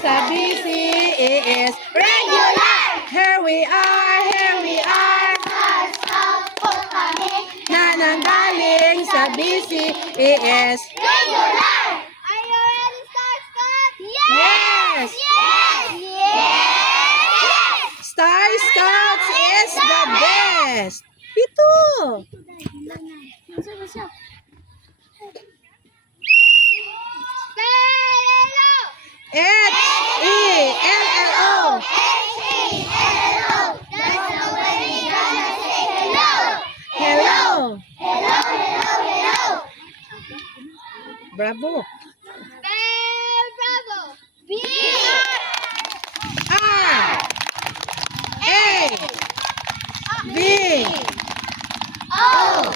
sa BCES. Regular! Here we are, here we are. Na nanggaling sa BCES. Regular! Are you ready, Star Scout? Yes! Yes! Yes! Star Scouts is the best. Pito. H-E-L-L-O. H-E-L-L-O. That's the way we gonna say hello. Hello. Hello, hello, hello. Bravo. Bravo. B. R. A. B. O.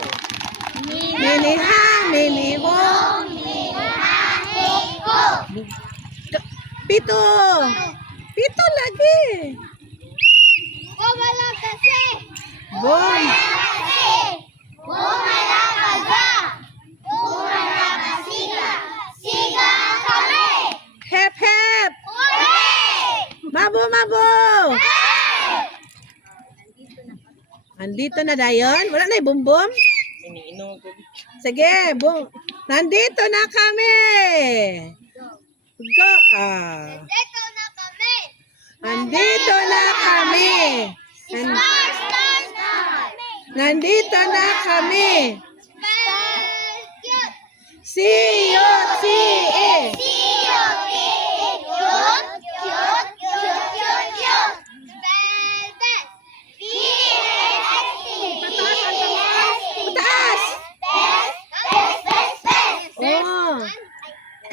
Mini ha, mini ho. Pito. Pito lagi. Bumala kasi. Boom. Kasi. Bumala kaga. Bumala kasiga. Siga kami. Hep hep. Hooray! Mabo mabo. Andito na dayon. Wala na yung bum. Sige, bum. Nandito na kami. Go. Dito na kami. Andito na kami. Star, star, star. Nandito na kami. Spell cute. C-U-T-E. C-U-T-E. Cute, cute, cute, cute, cute. Spell best. B-E-S-T. B-E-S-T. Taas. Best, best, best, best. Oh.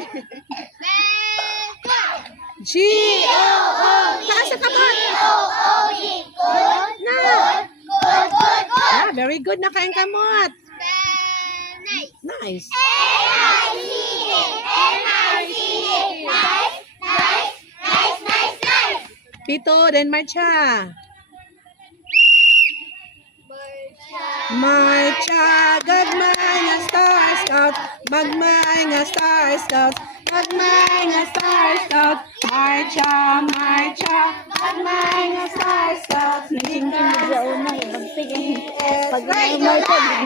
Spell good. G-O-O. Taas sa kamot. G-O-O-D. Good, Na. good, good, good, good. Ah, very good na kayang kamot. Spell nice. Nice. N-I-C-E. N-I-C-E. Nice, nice, nice, nice, nice. Pito, then marcha. Marcha, gagmay nga Star Scout. Magmay nga Star Scout. Gagmay nga Star Scout. Marcha, marcha. Gagmay nga Star Scout. Marcha,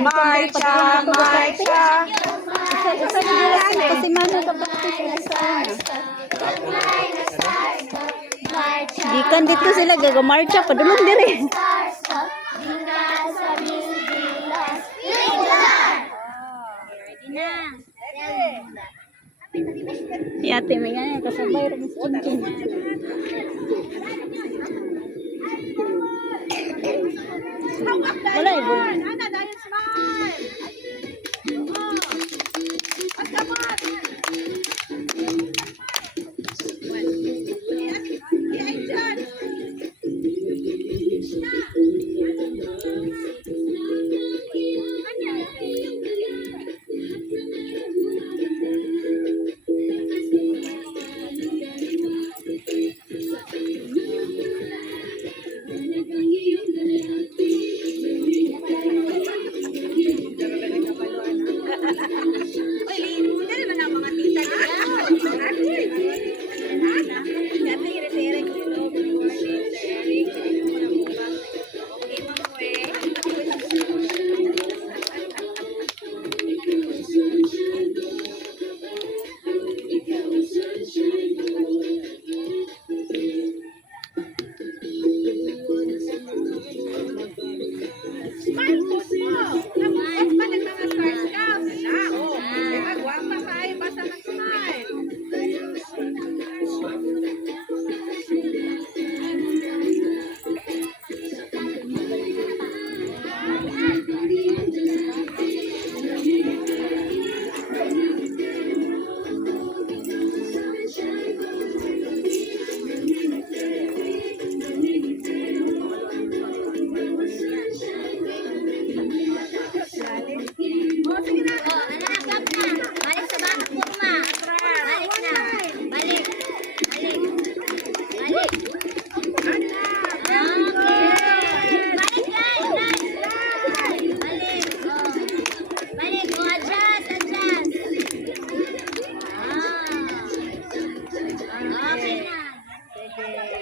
marcha. Kasi mano ka ba gikan dito sila gagamarcha padulong diri. Yate may nga kasabay rin sa chinchin. Wala ibo. Okay na. Sige.